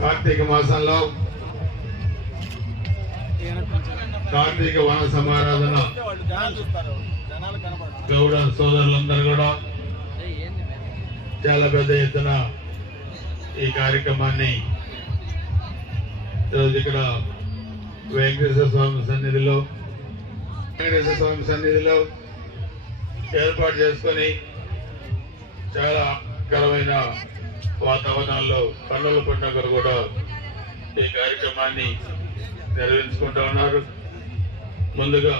కార్తీక మాసంలో కార్తీక వన సమారాధన. గౌడ సోదరులందరూ కూడా చాలా పెద్ద ఎత్తున ఈ కార్యక్రమాన్ని ఇక్కడ వెంకటేశ్వర స్వామి సన్నిధిలో వెంకటేశ్వర స్వామి సన్నిధిలో ఏర్పాటు చేసుకొని చాలా కరమైన వాతావరణంలో కన్నుల పండుగలు కూడా ఈ కార్యక్రమాన్ని నిర్వహించుకుంటా ఉన్నారు. ముందుగా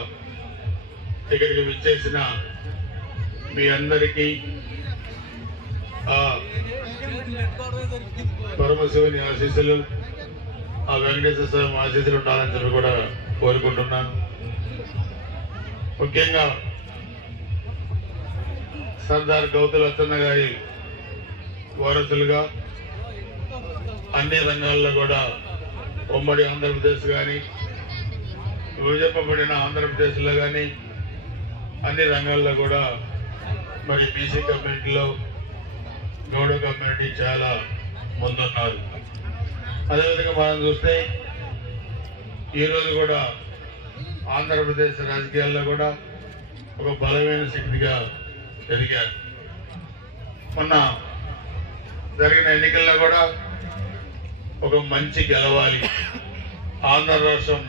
ఇక్కడికి విచ్చేసిన మీ అందరికీ ఆ పరమశివుని ఆశీస్సులు ఆ వెంకటేశ్వర స్వామి ఆశీస్సులు ఉండాలని చెప్పి కూడా కోరుకుంటున్నాను. ముఖ్యంగా సర్దార్ గౌతమ్ అచ్చన్న గారి వారసులుగా అన్ని రంగాల్లో కూడా ఉమ్మడి ఆంధ్రప్రదేశ్ కానీ విభజింపబడిన ఆంధ్రప్రదేశ్లో కానీ అన్ని రంగాల్లో కూడా మరి బీసీ కమ్యూనిటీలో గౌడ కమ్యూనిటీ చాలా ముందున్నారు. అదేవిధంగా మనం చూస్తే ఈరోజు కూడా ఆంధ్రప్రదేశ్ రాజకీయాల్లో కూడా ఒక బలమైన శక్తిగా ఎదిగారు మొన్న జరిగిన ఎన్నికల్లో కూడా ఒక మంచి గెలవాలి ఆంధ్ర రాష్ట్రం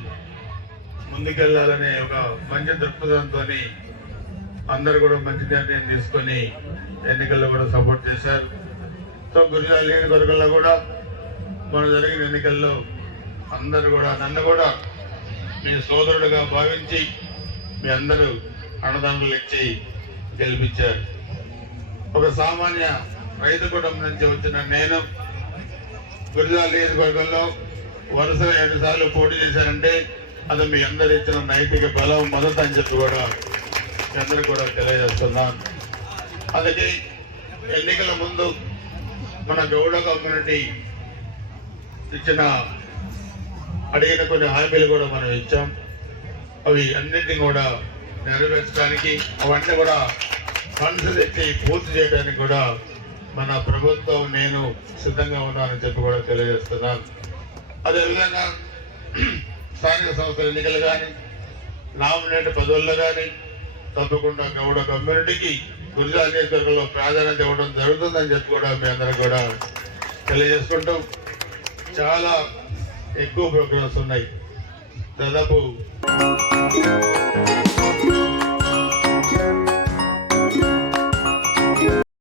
ముందుకెళ్ళాలనే ఒక మంచి దృక్పథంతో అందరు కూడా మంచి నిర్ణయం తీసుకొని ఎన్నికల్లో కూడా సపోర్ట్ చేశారు. సో గురిజాల నియోజకవర్గంలో కూడా మన జరిగిన ఎన్నికల్లో అందరూ కూడా నన్ను కూడా మీ సోదరుడుగా భావించి మీ అందరూ అన్నదండలు ఇచ్చి గెలిపించారు. ఒక సామాన్య రైతు కుటుంబం నుంచి వచ్చిన నేను గురిజాల నియోజకవర్గంలో వరుస ఏడు సార్లు పోటీ చేశానంటే అది మీ అందరు ఇచ్చిన నైతిక బలం మద్దతు అని చెప్పి కూడా మీ అందరూ కూడా తెలియజేస్తున్నాను. అందుకే ఎన్నికల ముందు మన గౌడ కమ్యూనిటీ ఇచ్చిన అడిగిన కొన్ని హామీలు కూడా మనం ఇచ్చాం. అవి అన్నింటినీ కూడా నెరవేర్చడానికి అవన్నీ కూడా ఫండ్స్ తెచ్చి పూర్తి చేయడానికి కూడా మన ప్రభుత్వం నేను సిద్ధంగా ఉన్నానని చెప్పి కూడా తెలియజేస్తున్నాను. అదేవిధంగా స్థానిక సంస్థల ఎన్నికలు కానీ నామినేట్ పదవుల్లో కానీ తప్పకుండా గౌడ కమ్యూనిటీకి గుజరాత్ నియోజకవర్గంలో ప్రాధాన్యత ఇవ్వడం జరుగుతుందని చెప్పి కూడా మీ అందరూ కూడా తెలియజేసుకుంటాం చాలా ఎక్కువ ప్రోగ్రామ్స్ ఉన్నాయి. దాదాపు